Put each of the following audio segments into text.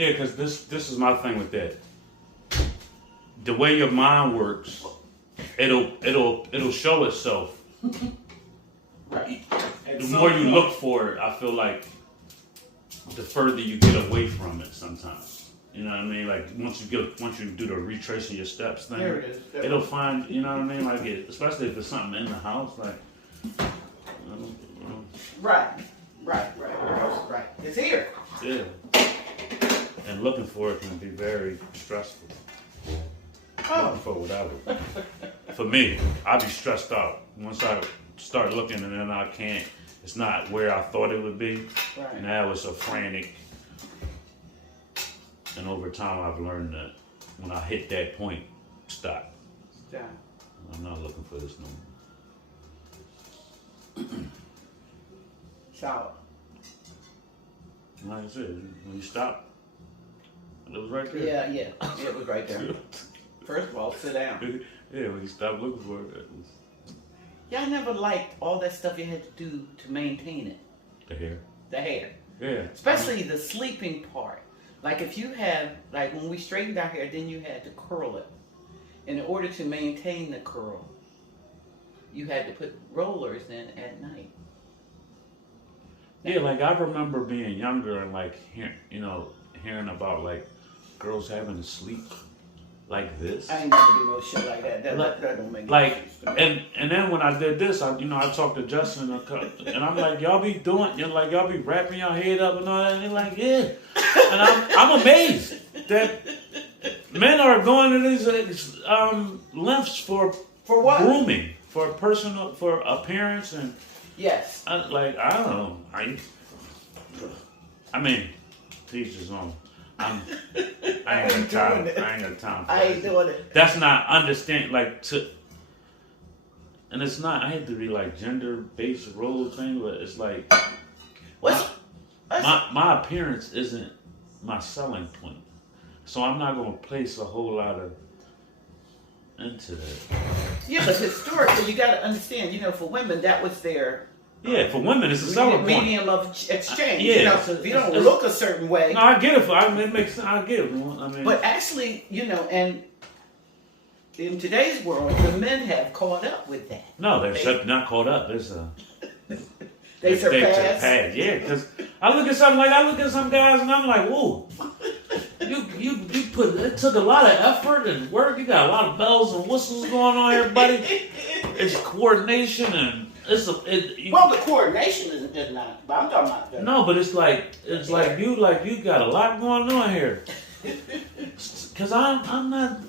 Yeah, because this is my thing with that. The way your mind works, it'll show itself. Right. The more you look for it, I feel like the further you get away from it sometimes. You know what I mean? Like once you do the retracing your steps thing, There it is. it'll find. You know what I mean? Like especially if there's something in the house, like. Right. It's here. Yeah. And looking for it can be very stressful. Looking for whatever. For me, I be stressed out once I start looking and then I can't. It's not where I thought it would be. Right. Now it's a frantic. And over time, I've learned that when I hit that point, stop. Yeah. I'm not looking for this no more. Shower. Like I said, when you stop, it was right there. Yeah. It was right there. First of all, sit down. Yeah, when you stop looking for it, it was Y'all never liked all that stuff you had to do to maintain it. the hair. The hair. Yeah. Especially the sleeping part. Like if you have, like when we straightened our hair, then you had to curl it. And in order to maintain the curl, you had to put rollers in at night. Yeah, like I remember being younger and like hearing about like girls having to sleep like this. I ain't never do no shit like that. That don't make Like sense to me. and then when I did this, I talked to Justin and I'm like, y'all be y'all be wrapping your head up and all that, and they're like, yeah. And I'm amazed that men are going to these lengths for what? grooming, for appearance and. Yes. I don't know. I mean, teach his own. I ain't got time. I ain't got time. I ain't doing it. That's not understand and it's not. I hate to be like gender-based role thing, but it's like my appearance isn't my selling point, so I'm not gonna place a whole lot of into that. Yeah, but historically, you got to understand. For women, that was their for women, it's a selling point. medium of exchange. Yeah, if you don't look a certain way. No, I get it. It makes sense. I get it. I mean, But actually, and in today's world, the men have caught up with that. No, they're not caught up. There's a they surpassed. Yeah, because I look at some guys and I'm like, whoa, you put it took a lot of effort and work. You got a lot of bells and whistles going on here, buddy. It's coordination and the coordination is not. But I'm talking about that. No, but it's like you got a lot going on here. Because I'm not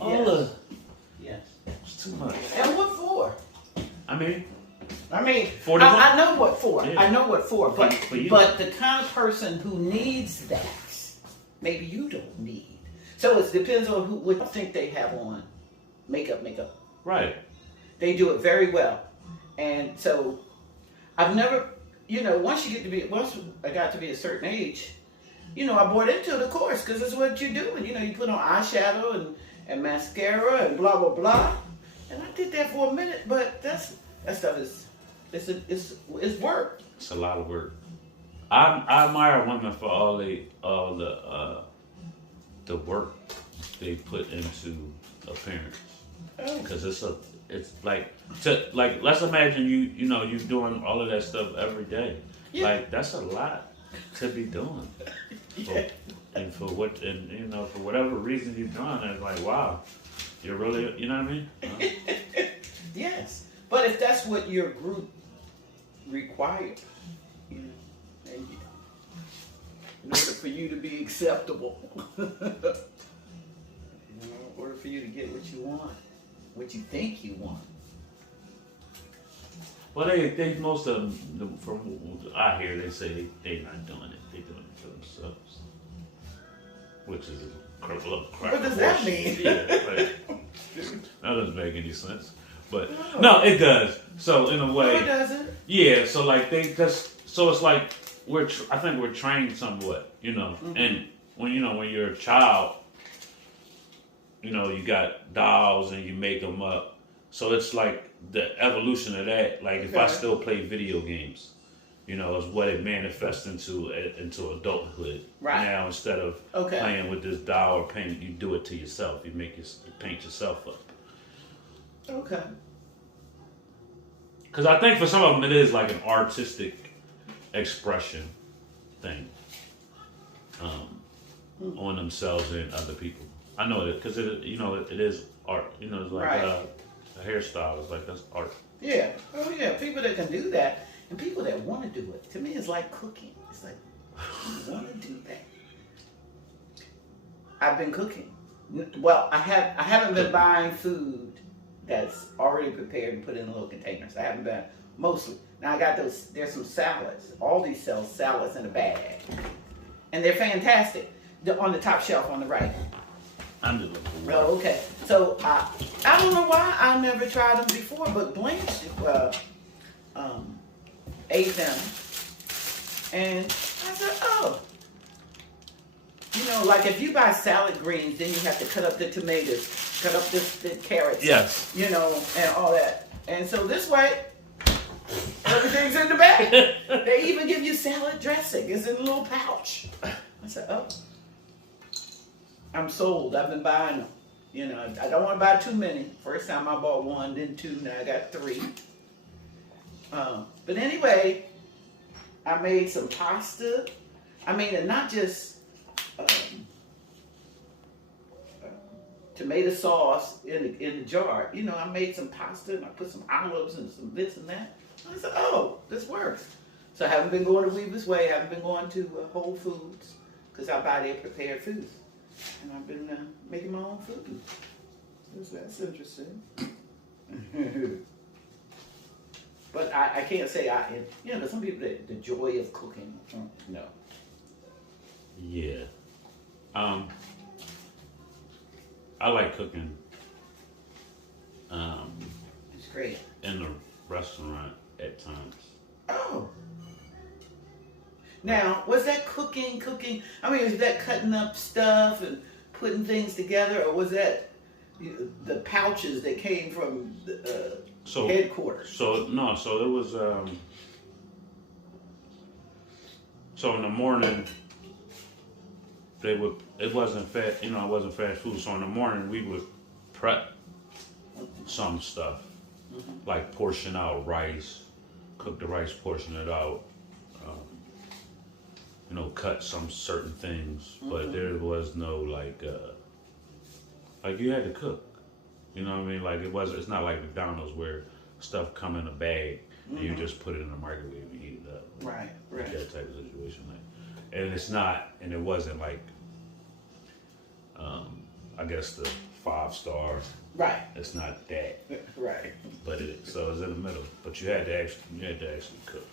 all the. Yes. It's too much. And what for? I mean, I know what for. Yeah. I know what for. But for but the kind of person who needs that, maybe you don't need. So it depends on what you think they have on. Makeup. right. They do it very well. And so I've never, once I got to be a certain age, I bought into the course because it's what you do. And, you put on eyeshadow and mascara and blah, blah, blah. And I did that for a minute, but that stuff it's work. It's a lot of work. I admire women for all the work they put into appearance. Because it's like let's imagine you doing all of that stuff every day. Yeah. Like that's a lot to be doing. Yeah. For whatever reason you're doing it, it's like wow, you're really you know what I mean? Yes, but if that's what your group requires, in order for you to be acceptable, in order for you to get what you want. What you think you want. Well, they most of them, from what I hear, they say they're not doing it. They're doing it for themselves, which is a little crap. What does that mean? Yeah, that doesn't make any sense. But no, it does. So in a way, No, it doesn't. Yeah. So like it's like I think we're trained somewhat, Mm-hmm. and when you're a child. You got dolls and you make them up. So it's like the evolution of that. Like if I still play video games, You know, is what it manifests into adulthood. Right. Now, instead of playing with this doll or paint, you do it to yourself. You paint yourself up. Okay. Because I think for some of them, it is like an artistic expression thing on themselves and other people. I know that because it is art. You know, it's like a hairstyle. It's like that's art. Yeah. Oh yeah. People that can do that, and people that want to do it. To me, it's like cooking. It's like you want to do that. I've been cooking. Well, I haven't been buying food that's already prepared and put in little containers. I haven't been mostly. Now I got those. There's some salads. Aldi sells salads in a bag, and they're fantastic. They're on the top shelf on the right. I'm just looking for Oh, okay. So I don't know why I never tried them before, but Blanche ate them, and I said, oh. You know, like if you buy salad greens, then you have to cut up the tomatoes, cut up the carrots. Yes. You know, and all that. And so this way, everything's in the bag. They even give you salad dressing. It's in a little pouch. I said, oh. I'm sold. I've been buying them. You know, I don't want to buy too many. First time I bought one, then two, now I got three. But anyway, I made some pasta. I mean, and not just tomato sauce in the jar. You know, I made some pasta and I put some olives and some this and that. I said, oh, this works. So I haven't been going to Weaver's Way. I haven't been going to Whole Foods because I buy their prepared foods. And I've been making my own food. That's interesting. But I can't say but some people, the joy of cooking, no. Yeah. I like cooking. It's great. In the restaurant at times. Oh. Now, was that cooking? I mean, was that cutting up stuff and putting things together, or was that the pouches that came from the headquarters? So it was. So in the morning, it wasn't fast. You know, it wasn't fast food. So in the morning, we would prep some stuff, like portion out rice, cook the rice, portion it out. You know, cut some certain things, but there was no like you had to cook. You know what I mean? Like it's not like McDonald's where stuff come in a bag and you just put it in the microwave and heat it up. Right. Like that type of situation. And it's not, and it wasn't like, I guess the 5-star. Right. It's not that. Right. But so it's in the middle. But you had to actually cook.